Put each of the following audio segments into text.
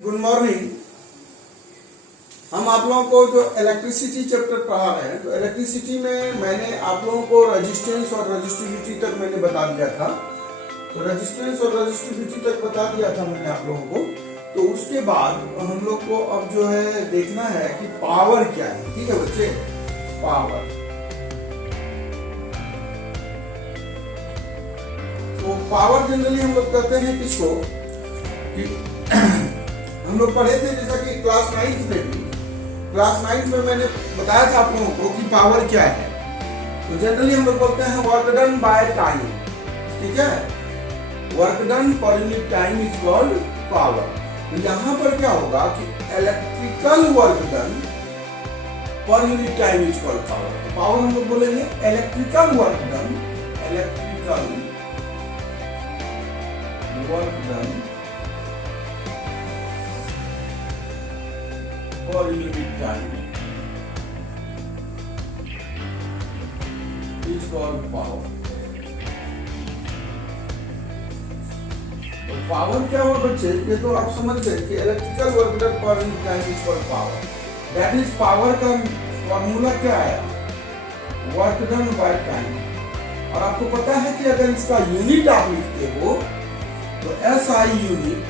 Good morning. हम आप लोगों को जो इलेक्ट्रिसिटी चैप्टर पढ़ा रहे हैं, तो इलेक्ट्रिसिटी में मैंने आप लोगों को रेजिस्टेंस और रेजिस्टिविटी तक मैंने बता दिया था। तो रेजिस्टेंस और रेजिस्टिविटी तक बता दिया था मैंने आप लोगों को। तो उसके बाद हम लोग को अब जो है देखना है कि पावर क्या है। ठीक है बच्चे, पावर। तो पावर जनरली हम लोग कहते हैं किसको कि हम लोग पढ़े थे जैसा कि क्लास 9 में भी। क्लास 9 में मैंने बताया था आप लोगों को कि पावर क्या है। तो जनरली हम लोग बोलते हैं वर्क डन बाय टाइम। ठीक है, work done per unit time is called power. तो यहाँ पर क्या होगा कि electrical work done per unit time is called power. तो पावर हम लोग बोलेंगे electrical work done, electrical work done per unit time is called power। तो पावर क्या हुआ बच्चे, ये तो आप समझ गए कि electrical work done per unit time is called power. That is power का फॉर्मूला क्या आया, वर्क डन बाय टाइम। और आपको पता है कि अगर इसका यूनिट आप लिखते हो तो SI यूनिट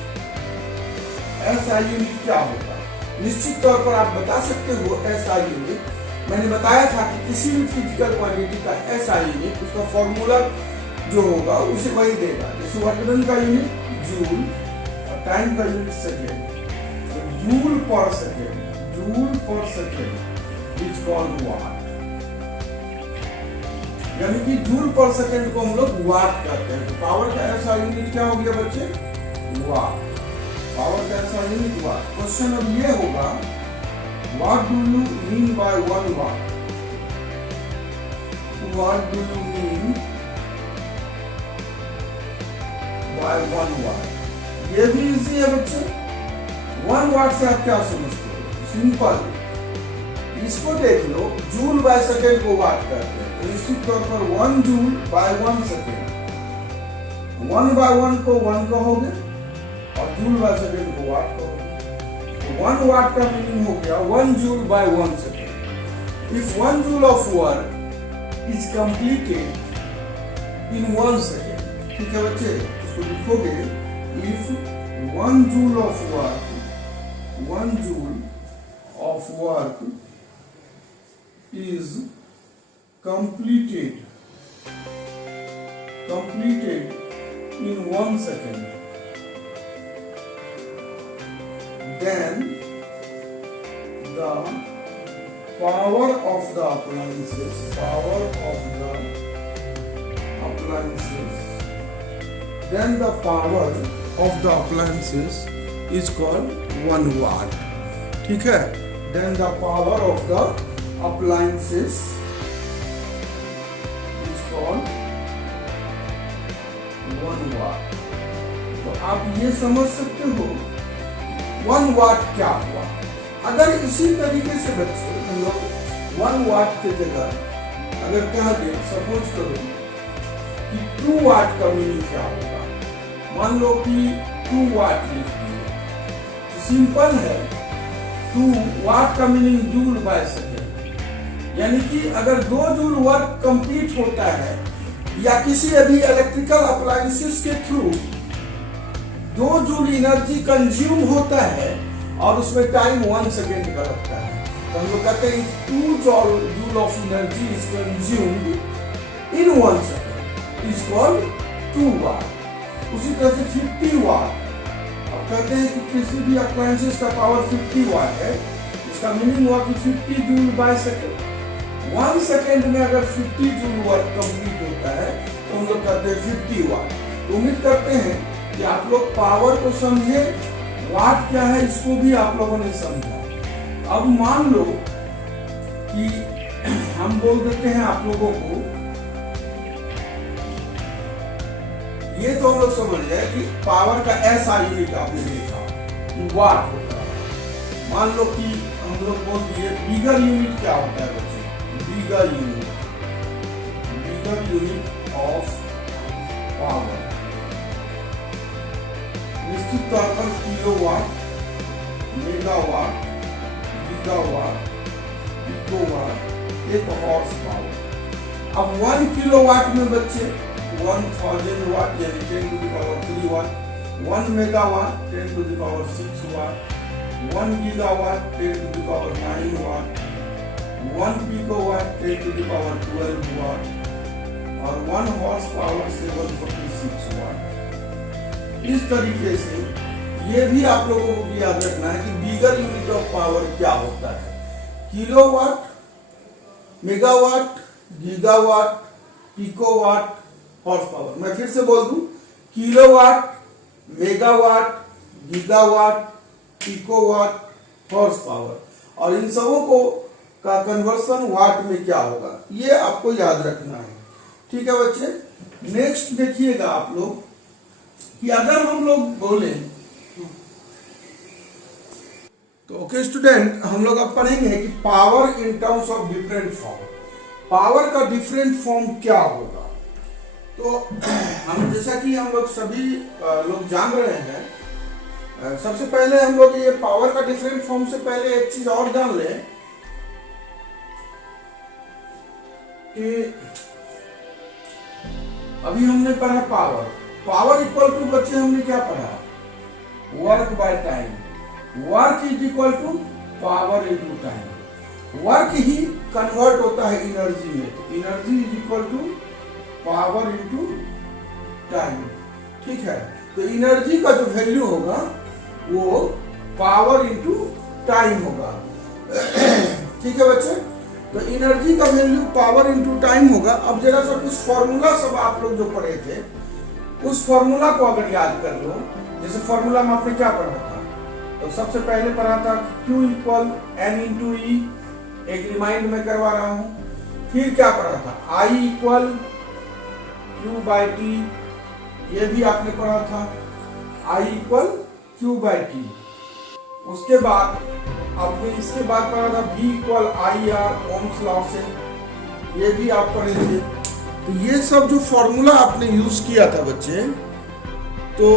क्या होगा, निश्चित तौर पर आप बता सकते हो। SI यूनिट मैंने बताया था कि किसी भी फिजिकल क्वांटिटी का SI यूनिट, उसका फॉर्मूला जो होगा उसे वही देगा। जैसे वर्क डन का यूनिट जूल और टाइम का यूनिट सेकेंड। तो जूल पर सेकेंड इज कॉल्ड वाट। यानी कि जूल पर सेकेंड को हम लोग वाट कहते हैं। तो पावर का SI यूनिट क्या हो गया बच्चे, वाट। पावर का SI यूनिट वाट। क्वेश्चन अब ये होगा, what do you mean by 1 watt? What do you mean by 1 watt? ये भी इजी है बच्चे। 1 वाट से आप क्या समझते हो, सिंपल। इसको देख लो, जूल बाय सेकेंड को वाट करते हैं। तो निश्चित तौर पर 1 जूल बाय 1 सेकेंड। 1 बाय 1 को 1 कहोगे और जूल बाय सेकेंड को वाट कहोगे। तो 1 वाट का मीनिंग हो गया 1 joule by 1 second. If 1 joule of work is completed in 1 second. ठीक है बच्चे, इसको लिखोगे, if 1 joule of work is completed in 1 second, then the power of the appliances is called 1 watt। ठीक है, then the power of the appliances is called 1 watt। तो आप ये समझ सकते हो 1 वाट क्या हुआ। अगर इसी तरीके से बच्चे हम लोग 1 वाट की जगह अगर कह दे, सपोज करो कि 2 वाट का मीनिंग क्या होगा। मान लो कि 2 वाट लिख दिए, तो सिंपल है, 2 वाट का मीनिंग जूल बाय सेकेंड। यानी कि अगर 2 जूल वर्क कंप्लीट होता है या किसी अभी इलेक्ट्रिकल अप्लायंसेस के थ्रू 2 जूल एनर्जी कंज्यूम होता है और उसमें टाइम 1 सेकेंड का लगता है, तो हम लोग कहते हैं 2 joule of energy is consumed in 1 second is called 2 वाट। उसी तरह से 50 वाट, अब कहते हैं कि किसी भी अप्लायंसेस का पावर 50 वाट है, इसका मीनिंग हुआ कि 50 जूल बाय सेकेंड। 1 सेकेंड में अगर 50 जूल वर्क कंप्लीट होता है तो हम लोग कहते हैं 50 वाट। उम्मीद करते हैं कि आप लोग पावर को समझे, वाट क्या है इसको भी आप लोगों ने समझा। अब मान लो कि हम बोल देते हैं आप लोगों को, ये तो हम लोग समझ गए कि पावर का SI यूनिट आपने देखा कि वाट होता है। मान लो कि हम लोग बोल दिए बिगर यूनिट क्या होता है बच्चे, बिगर यूनिट ऑफ पावर। निश्चित तौर पर किलोवाट मेगावाट, गीगावाट, पिकोवाट, एक हॉर्स पावर। अब 1 किलोवाट में बच्चे 1000 वाट यानी 10 to the power 3 watt, 1 megawatt 10 to the power 6 watt, 1 gigawatt 10 to the power 9 watt, 1 picowatt 10 to the power 12 watt और 1 हॉर्स पावर 746 वाट। इस तरीके से ये भी आप लोगों को याद रखना है कि बिगर यूनिट ऑफ पावर क्या होता है। Kilowatt, megawatt, gigawatt, picowatt, horse power. मैं फिर से बोल दूं, kilowatt, megawatt, gigawatt, picowatt, horse power, और इन सबों को का कन्वर्सन वाट में क्या होगा ये आपको याद रखना है। ठीक है बच्चे, नेक्स्ट देखिएगा आप लोग कि अगर हम लोग बोले तो ओके स्टूडेंट, हम लोग अब पढ़ेंगे कि power in terms of different form. Power का डिफरेंट फॉर्म क्या होगा। तो हम जैसा कि हम लोग सभी लोग जान रहे हैं, सबसे पहले हम लोग ये पावर का डिफरेंट फॉर्म से पहले एक चीज और जान लें कि अभी हमने पढ़ा पावर इक्वल टू बच्चे हमने क्या पढ़ा, work by time. Work is equal to power into time. Work ही कन्वर्ट होता है एनर्जी में, तो energy is equal to power into time. ठीक है, तो एनर्जी का जो वैल्यू होगा वो पावर इनटू टाइम होगा। ठीक है बच्चे, तो एनर्जी का वैल्यू पावर इनटू टाइम होगा। अब जरा सा कुछ फॉर्मूला सब आप लोग जो पढ़े थे उस फॉर्मूला को अगर याद कर लो, जैसे फॉर्मूला में आपने क्या पढ़ा था, तो सबसे पहले पढ़ा था Q इक्वल N इंटू ई, एक रिमाइंड में करवा रहा हूं। फिर क्या पढ़ा था, I equal Q by T, ये भी आपने पढ़ा था, I equal Q by T. उसके बाद आपने इसके बाद पढ़ा था V equal I R ohms law से, ये भी आप पढ़े थे। तो ये सब जो फॉर्मूला आपने यूज किया था बच्चे, तो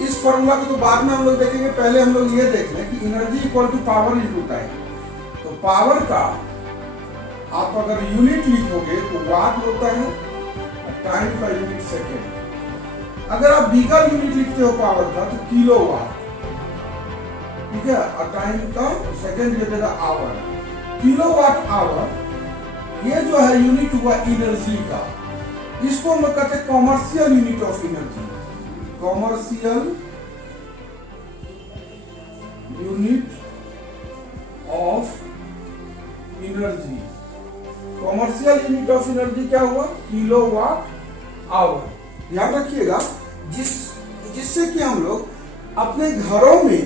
इस फॉर्मूला को तो बाद में हम लोग देखेंगे, पहले हम लोग ये देख लें कि energy equal to power into time. तो पावर का आप अगर यूनिट लिखोगे तो वाट होता है, टाइम का यूनिट सेकेंड। अगर आप बिगर यूनिट लिखते हो पावर का तो किलो वाट, ठीक है, और टाइम का सेकेंड लिखेगा आवर। किलो वाट आवर ये जो है यूनिट हुआ एनर्जी का, इसको हम लोग कहते हैं commercial unit of energy. Commercial unit of energy, commercial unit of energy क्या हुआ, किलोवाट आवर। याद रखिएगा, जिससे कि हम लोग अपने घरों में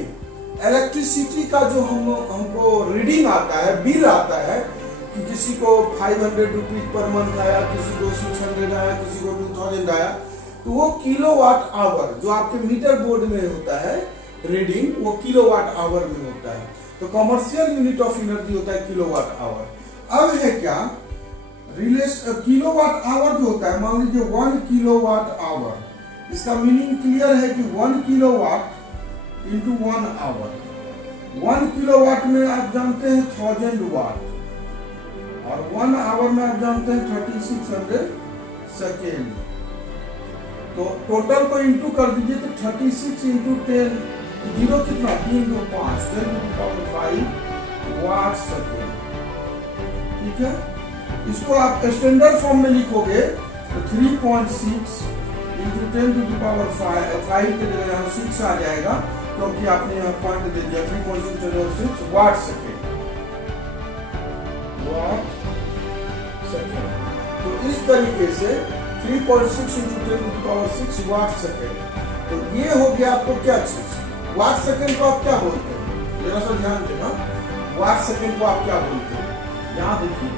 इलेक्ट्रिसिटी का जो हमको रीडिंग आता है, बिल आता है, कि किसी को 500 रुपीज पर मंथ आया, किसी को 600 आया, किसी को 2000 आया, तो वो किलोवाट आवर जो आपके मीटर बोर्ड में होता है रीडिंग, वो किलोवाट आवर में होता है। तो कॉमर्शियल यूनिट ऑफ एनर्जी होता है किलोवाट आवर। अब है क्या, किलोवाट आवर जो होता है, मान लीजिए 1 किलोवाट आवर, इसका मीनिंग क्लियर है कि 1 किलोवाट इंटू 1 आवर। 1 किलोवाट में आप जानते हैं 1000 वाट, और 1 आवर में आप जानते हैं 3600 सेकेंड। तो टोटल को इंटू कर दीजिए तो 36 इंटू 10, जीरो कितना, 3 2 5, 10 to the power 5 watt second. ठीक है, इसको आप स्टैंडर्ड फॉर्म में लिखोगे तो 3.6 इंटू 10 टू द पावर 5 के जगह यहाँ 6 आ जाएगा, क्योंकि आपने यहाँ पॉइंट दे दिया 3.6 वाट सेकेंड। वाट सेकेंड, तो इस तरीके से 3.6 into 10 to the power 6 watt second. तो ये हो गया आपको क्या चीज, वाट सेकेंड को आप क्या बोलते हैं, जरा सा ध्यान देना। वाट सेकेंड को आप क्या बोलते हैं, यहाँ देखिए,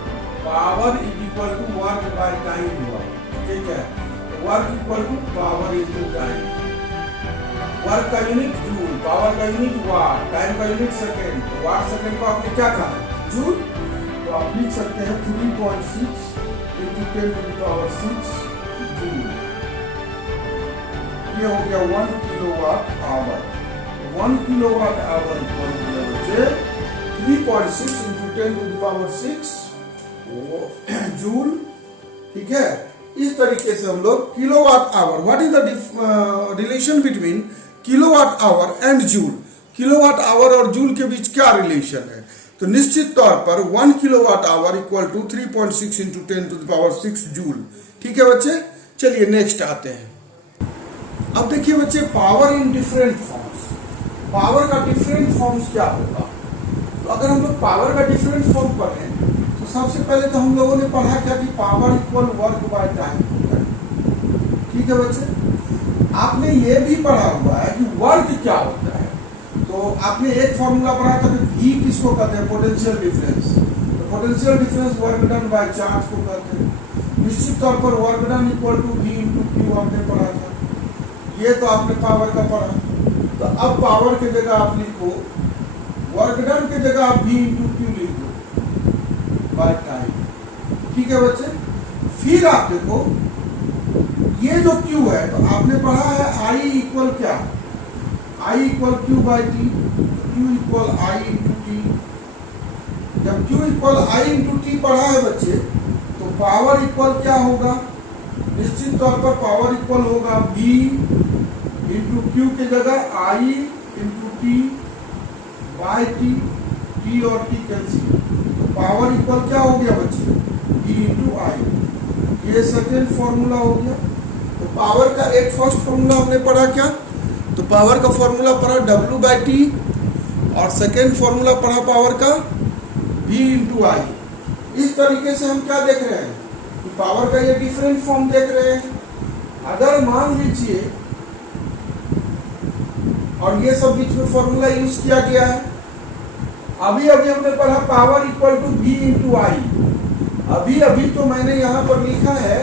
power is equal to work by time हुआ। ठीक है, work equal to power into time. Work का यूनिट जूल, पावर का यूनिट वाट, टाइम का यूनिट सेकेंड। वाट सेकेंड को आपने क्या कहा, जूल, तो आप लिख सकते हैं 3.6 into 10 to the power 6 joule. ये हो गया 1 kilowatt hour. 1 kilowatt hour equal हो गया बच्चे 3.6 into 10 to the power 6 joule. ठीक है, इस तरीके से हम लोग kilowatt hour, what is the relation between kilowatt hour and joule, kilowatt hour और जूल के बीच क्या रिलेशन है? तो निश्चित तौर पर 1 kilowatt hour equal to 3.6 into 10 to the power 6 joule. ठीक है बच्चे, चलिए नेक्स्ट आते हैं। अब देखिए बच्चे, power in different forms, power का डिफरेंट फॉर्म्स क्या होगा? तो अगर हम लोग पावर का डिफरेंट फॉर्म पढ़ें तो सबसे पहले तो हम लोगों ने पढ़ा क्या कि power equal work by time होता है। ठीक है बच्चे, आपने ये भी पढ़ा हुआ है कि वर्क क्या होता है। तो आपने एक फॉर्मूला पढ़ा था कि V किसको कहते हैं? Potential difference. तो potential difference work done by charge को कहते हैं। निश्चित तौर पर work done equal to V into Q आपने पढ़ा था, ये तो आपने पावर का पढ़ा। तो अब पावर की जगह आप लिखो, वर्क डन की जगह आप V इंटू क्यू लिखो बाय टाइम। ठीक है बच्चे, फिर आप देखो ये जो Q है, तो आपने पढ़ा है I इक्वल क्या? I equal Q by T, Q equal I into T. जब Q equal I into T पढ़ा है बच्चे, तो पावर इक्वल क्या होगा? निश्चित तौर पर पावर इक्वल होगा V इंटू क्यू की जगह I into T by T, T और टी कैंसिल, तो पावर इक्वल क्या हो गया बच्चे? V into I। ये सेकेंड फॉर्मूला हो गया। तो पावर का एक फर्स्ट फॉर्मूला हमने पढ़ा क्या? तो पावर का फॉर्मूला पढ़ा W बाई टी, और सेकेंड फॉर्मूला पढ़ा पावर का V इंटू आई। इस तरीके से हम क्या देख रहे हैं कि पावर का ये डिफरेंट फॉर्म देख रहे हैं। अगर मान लीजिए, और ये सब बीच में फॉर्मूला यूज किया गया है, अभी अभी हमने पढ़ा power equal to V into I. अभी अभी तो मैंने यहाँ पर लिखा है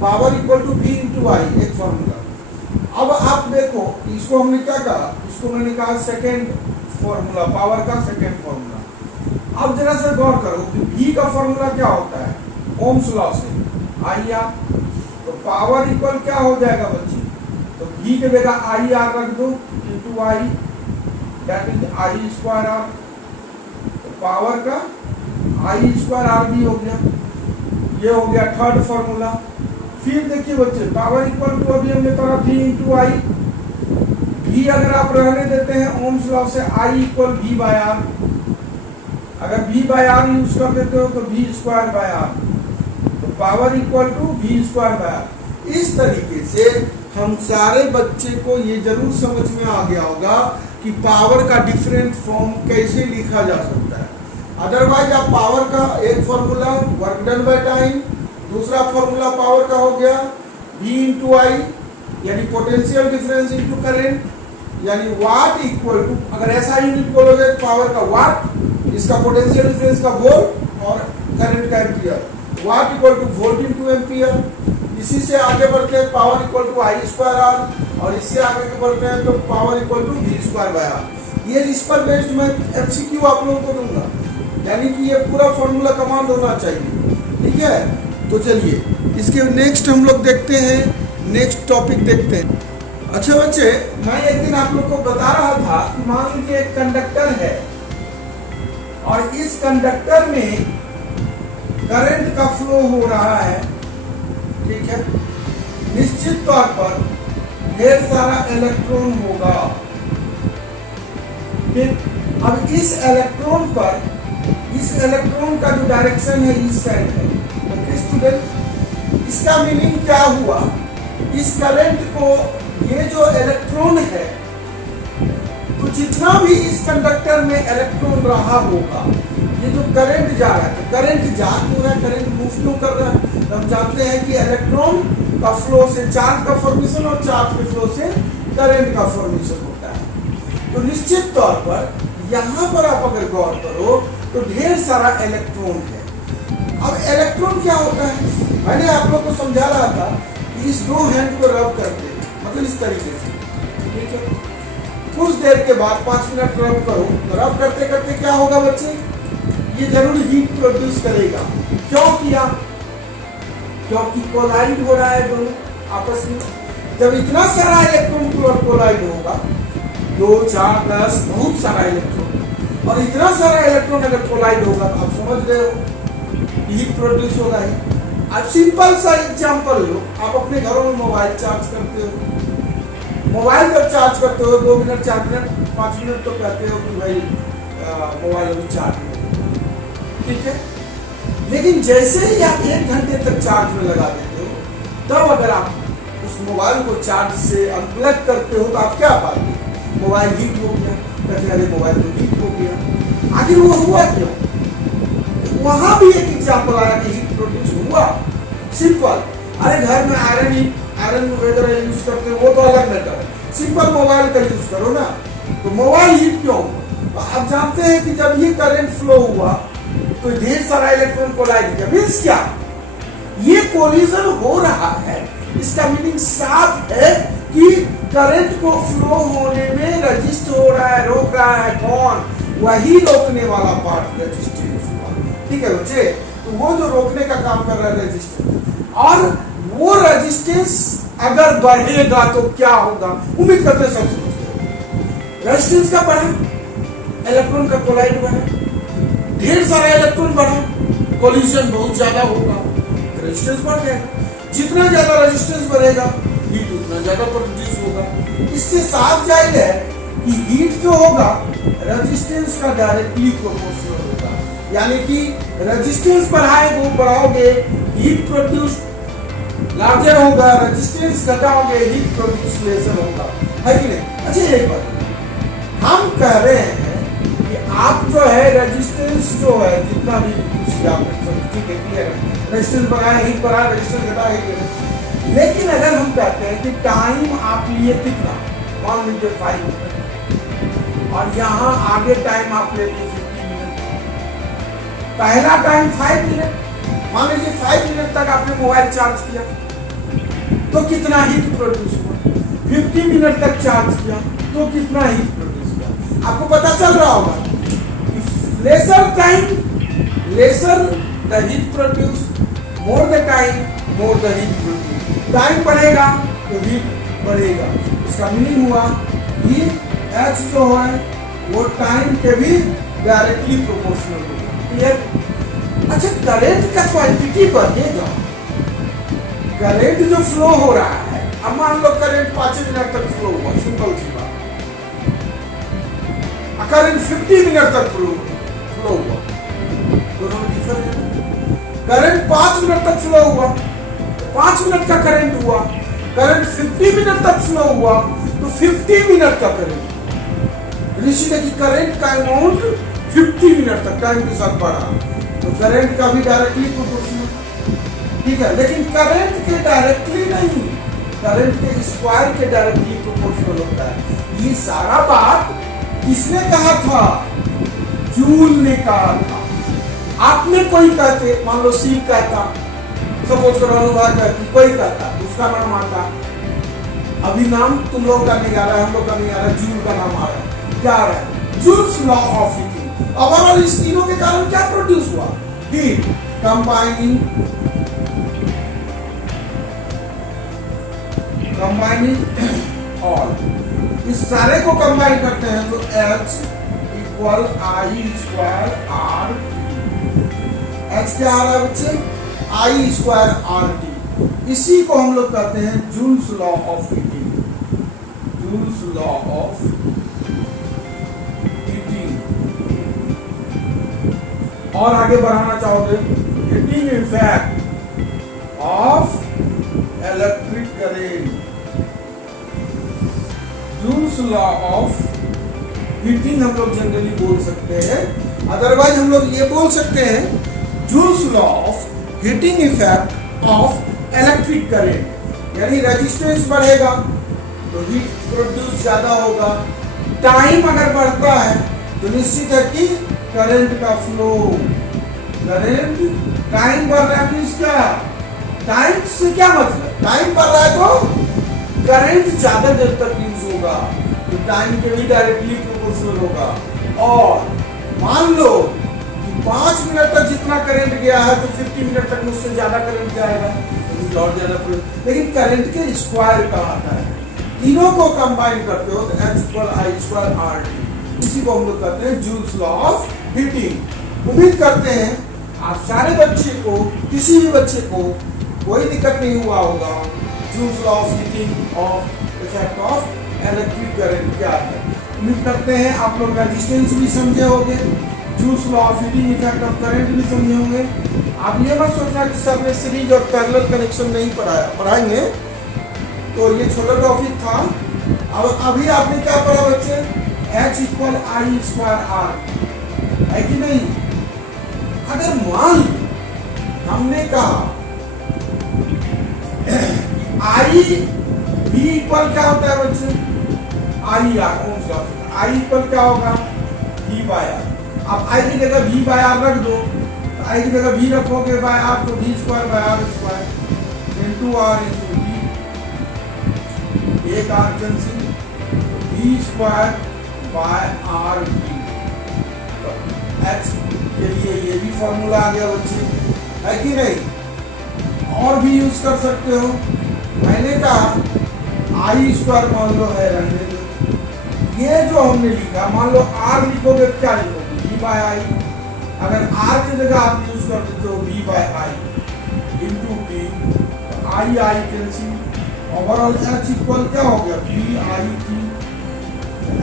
power equal to V into I, एक फॉर्मूला। अब आप देखो, इसको हमने क्या कहा? इसको मैंने कहा सेकेंड फॉर्मूला, पावर का सेकेंड फॉर्मूला। अब जरा सा गौर करो कि V का फॉर्मूला क्या होता है? ओम्स लॉ से आई आर। तो पावर इक्वल क्या हो जाएगा बच्चे? तो V की जगह आई आर रख दो into I, that is I square R. तो पावर का आई स्क्वायर आर भी हो गया, ये हो गया थर्ड फॉर्मूला। फिर देखिए बच्चे, पावर इक्वल टू अभी हमने पढ़ा V इंटू आई। V अगर आप रहने देते हैं ओम्स लॉ से, I equal V by R. अगर V बाय आर यूज कर देते हो तो V स्क्वायर बाय आर, तो power equal to V square by R. इस तरीके से हम सारे बच्चे को ये जरूर समझ में आ गया होगा कि पावर का डिफरेंट फॉर्म कैसे लिखा जा सकता है। अदरवाइज आप पावर का एक formula work done by time, दूसरा फॉर्मूला पावर का हो गया V इंटू आई, यानी पोटेंशियल डिफरेंस इंटू करंट, यानी वाट इक्वल टू, अगर ऐसा यूनिट बोलोगे तो पावर का वाट, इसका पोटेंशियल डिफरेंस का वोल्ट और करंट का ampere, watt equal to volt into ampere. इसी से आगे बढ़ते हैं power equal to I square R, और इससे आगे बढ़ते हैं तो power equal to V square by R. ये इस पर बेस्ड मैं MCQ आप लोगों को दूंगा, यानी कि ये पूरा फॉर्मूला कमांड होना चाहिए। ठीक है, तो चलिए इसके नेक्स्ट हम लोग देखते हैं, नेक्स्ट टॉपिक देखते हैं। अच्छा बच्चे, मैं एक दिन आप लोग को बता रहा था कि मान लीजिए एक कंडक्टर है, और इस कंडक्टर में करंट का फ्लो हो रहा है। ठीक है, निश्चित तौर पर ढेर सारा इलेक्ट्रॉन होगा। अब इस इलेक्ट्रॉन पर, इस इलेक्ट्रॉन का जो डायरेक्शन है इस साइड है। ओके स्टूडेंट, इसका मीनिंग क्या हुआ? इस करंट को, ये जो इलेक्ट्रॉन है, तो जितना भी इस कंडक्टर में इलेक्ट्रॉन रहा होगा, ये जो करंट जा रहा है, तो करंट जा क्यों रहा है, करंट मूव क्यों कर रहा है? तो हम जानते हैं कि इलेक्ट्रॉन का फ्लो से चार्ज का फॉर्मेशन, और चार्ज के फ्लो से करंट का फॉर्मेशन होता है। तो निश्चित तौर पर यहाँ पर आप अगर गौर करो तो ढेर सारा इलेक्ट्रॉन है। अब इलेक्ट्रॉन क्या होता है? मैंने आप लोग को समझा रहा था कि इस दो हैंड को रब करते, मतलब इस तरीके से। ठीक है, कुछ देर के बाद 5 मिनट रब करो, तो रब करते करते क्या होगा बच्चे? ये जरूर हीट प्रोड्यूस करेगा। क्यों किया? क्योंकि कोलाइड हो रहा है दोनों आपस में। जब इतना सारा इलेक्ट्रॉन कोलाइड होगा 2, 4, 10 बहुत सारा इलेक्ट्रॉन, और इतना सारा इलेक्ट्रॉन अगर कोलाइड होगा तो आप समझ रहे हो हीट प्रोड्यूस होगा ही। अब सिंपल सा एग्जांपल लो, आप अपने घरों में मोबाइल चार्ज करते हो, मोबाइल जब चार्ज करते हो 2 मिनट 4 मिनट 5 मिनट तो कहते हो कि भाई मोबाइल अभी चार्ज नहीं, ठीक है। लेकिन जैसे ही आप 1 घंटे तक चार्ज में लगा देते हो, तब अगर आप उस मोबाइल को चार्ज से अनप्लग करते हो तो आप क्या पाते, मोबाइल हीट हो गया, कहते अरे मोबाइल तो हीट हो गया। आखिर वो हुआ क्यों? वहां भी एक एग्जांपल आया कि हीट प्रोड्यूस हुआ, सिंपल। अरे घर में आयरन वगैरह यूज करते हो वो तो अलग मैटर है, सिंपल मोबाइल का यूज करो ना, तो मोबाइल हीट क्यों हुआ? तो आप जानते हैं कि जब ये करंट फ्लो हुआ तो ढेर सारा इलेक्ट्रॉन कोलाइड किया, मींस क्या, ये कोलिजन हो रहा है, इसका मीनिंग साफ है कि करंट को फ्लो होने में रजिस्ट हो रहा है, रोक रहा है कौन? वही रोकने वाला पार्ट रेजिस्टेंस हुआ, ठीक है बच्चे। तो वो जो रोकने का काम कर रहा है रेजिस्टेंस, और वो रेजिस्टेंस अगर बढ़ेगा तो क्या होगा, उम्मीद करते सब समझते। रेजिस्टेंस का बढ़ा, इलेक्ट्रॉन का कोलाइड बढ़ा, ढेर सारा इलेक्ट्रॉन बढ़ा, कोलिजन बहुत ज्यादा होगा, रेजिस्टेंस बढ़ जाएगा। जितना ज्यादा रेजिस्टेंस बढ़ेगा हीट उतना ज्यादा प्रोड्यूस होगा। इससे साफ जाहिर है कि हीट जो होगा रेजिस्टेंस का डायरेक्टली प्रोपोर्शनल होगा, यानी कि रेजिस्टेंस बढ़ाओगे हीट प्रोड्यूस लार्जर होगा, रेजिस्टेंस घटाओगे हीट प्रोड्यूस लेसर होगा, है कि नहीं? अच्छा एक बात हम कह रहे हैं कि आप जो है रेजिस्टेंस जो है जितना भी रेजिस्टेंस बढ़ाया, हीट बढ़ाया, रेजिस्टेंस घटाया, लेकिन अगर हम कहते हैं कि टाइम आप लिए कितना, मान लीजिए 5 मिनट, और यहाँ आगे टाइम आप लेते 50 मिनट, पहला टाइम 5 मिनट, मान लीजिए 5 मिनट तक आपने मोबाइल चार्ज किया तो कितना हीट प्रोड्यूस हुआ, 50 मिनट तक चार्ज किया तो कितना हीट प्रोड्यूस हुआ, आपको पता चल रहा होगा। Lesser time lesser the heat produce, more the time more the heat produce, time बढ़ेगा तो हीट बढ़ेगा। इसका मीनिंग हुआ कि एच जो है वो टाइम के भी डायरेक्टली प्रोपोर्शनल होगा, क्लियर? अच्छा, करंट का क्वांटिटी बढ़ेगा, करंट जो फ्लो हो रहा है, अब मान लो करंट 5 मिनट तक फ्लो हुआ, सिंपल सी बात, करंट 50 मिनट तक फ्लो हुआ, दोनों में डिफरेंस है। करंट 5 मिनट तक फ्लो हुआ, 5 मिनट का करंट हुआ, करंट 50 मिनट तक फ्लो हुआ तो 50 मिनट का करंट, निश्चित है कि करंट का अमाउंट 50 मिनट तक टाइम के साथ बढ़ा, तो करंट का भी डायरेक्टली प्रोपोर्शनल, ठीक है। लेकिन करंट के डायरेक्टली नहीं, करंट के स्क्वायर के डायरेक्टली प्रोपोर्शनल होता है। ये सारा बात किसने कहा था? जूल ने कहा था। आपने कोई कहते, मान लो सी कहता, सपोज करो अनुभव कहती, कोई कहता, उसका नाम आता, अभी नाम तुम लोग का नहीं आ रहा है, हम लोग का नहीं आ रहा है, जूल का नाम आ रहा है, क्या आ रहा है? Joules law of heating. Overall इस तीनों के कारण क्या प्रोड्यूस हुआ? हीट। कंबाइनिंग ऑल, इस सारे को कंबाइन करते हैं तो H equal I square R, H क्या आ रहा है बच्चे? I square R T. इसी को हम लोग कहते हैं Joule's law of heating, Joule's law of heating. और आगे बढ़ाना चाहोगे, heating effect of electric current, Joule's law of heating हम लोग जनरली बोल सकते हैं, अदरवाइज हम लोग ये बोल सकते हैं Joule's law of heating effect of electric current. यानी रेजिस्टेंस बढ़ेगा तो हीट प्रोड्यूस ज्यादा होगा, टाइम अगर बढ़ता है तो निश्चित है कि करंट का फ्लो, करंट टाइम बढ़ रहा है, इसका टाइम से क्या मतलब? टाइम बढ़ रहा है तो करंट ज्यादा देर तक यूज होगा, तो टाइम के भी डायरेक्टली प्रोपोर्शनल होगा। और मान लो कि 5 मिनट तक जितना करंट गया है तो 50 मिनट तक मुझसे ज्यादा करंट जाएगा, तो और ज्यादा, लेकिन करंट के स्क्वायर का आता है, तीनों को कंबाइन करते हो तो H equal I square RT, इसी को हम लोग कहते हैं जूल्स लॉ ऑफ हीटिंग। उम्मीद करते हैं आप सारे बच्चे को, किसी भी बच्चे को कोई दिक्कत नहीं हुआ होगा। Joules law of heating of effect of electric current क्या है। उम्मीद करते हैं आप लोग रेजिस्टेंस भी समझे होंगे, joules law of heating effect of current भी समझे होंगे। आप ये मत सोचना कि सर ने सीरीज और पैरेलल कनेक्शन नहीं पढ़ाएंगे। तो ये छोटा टॉपिक था। अब अभी आपने क्या पढ़ा बच्चे, H equal I square R है कि नहीं। अगर मान हमने कहा I V इक्वल क्या होता है बच्चे, I R, I इक्वल क्या होगा V बाय R। आप I की जगह V बाय R रख दो, तो I की जगह V रखोगे बाय R तो V square bye R square into R into V, एक R cancel, V square bye R V। तो H के लिए ये भी फॉर्मूला आ गया बच्चे, है कि नहीं। और भी यूज कर सकते हो। मैंने कहा I स्क्वायर मान लो है रहने दो, ये जो हमने लिखा मान लो R लिखोगे तो क्या लिखोगे V बाय I। अगर R की जगह आप यूज कर देते हो V by I into V, तो I cancel, overall H equal क्या हो गया V I T,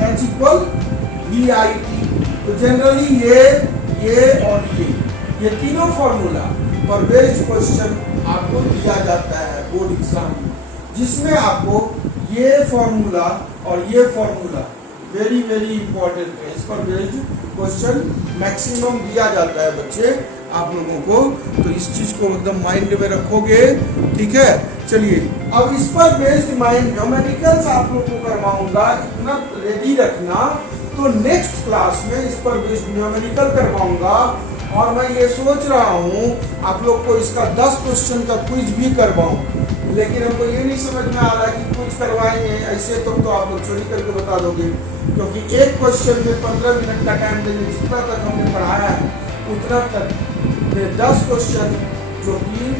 H equal V I T। तो जनरली ये और ये तीनों फॉर्मूला पर बेस्ड क्वेश्चन आपको दिया जाता है बोर्ड एग्जाम में, जिसमें आपको ये फॉर्मूला और ये फॉर्मूला वेरी वेरी इंपॉर्टेंट है। इस पर बेस्ड क्वेश्चन मैक्सिमम दिया जाता है बच्चे आप लोगों को, तो इस चीज को एकदम माइंड में रखोगे, ठीक है। चलिए अब इस पर बेस्ड माइंड न्यूमेरिकल्स आप लोगों को करवाऊंगा, इतना रेडी रखना। तो नेक्स्ट क्लास में इस पर बेस्ड न्यूमेरिकल करवाऊंगा, और मैं ये सोच रहा हूँ आप लोग को इसका 10 क्वेश्चन का क्विज भी करवाऊं, लेकिन हमको ये नहीं समझ में आ रहा कि क्विज करवाएंगे ऐसे तो आप लोग चोरी करके बता दोगे, क्योंकि एक क्वेश्चन में 15 मिनट का टाइम देंगे। जितना तक हमने पढ़ाया है उतना तक में 10 क्वेश्चन जो कि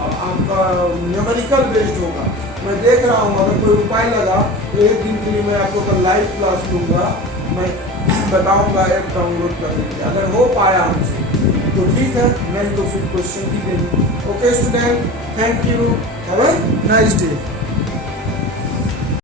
आपका न्यूमेरिकल बेस्ड होगा। मैं देख रहा हूँ अगर कोई उपाय लगा तो एक दिन के लिए मैं आपको लाइव क्लास लूँगा, मैं बताऊँगा ऐप डाउनलोड करने के। अगर हो पाया हमसे तो ठीक है, नहीं तो फिर क्वेश्चन ही देंगे। Okay student, thank you, have a nice day.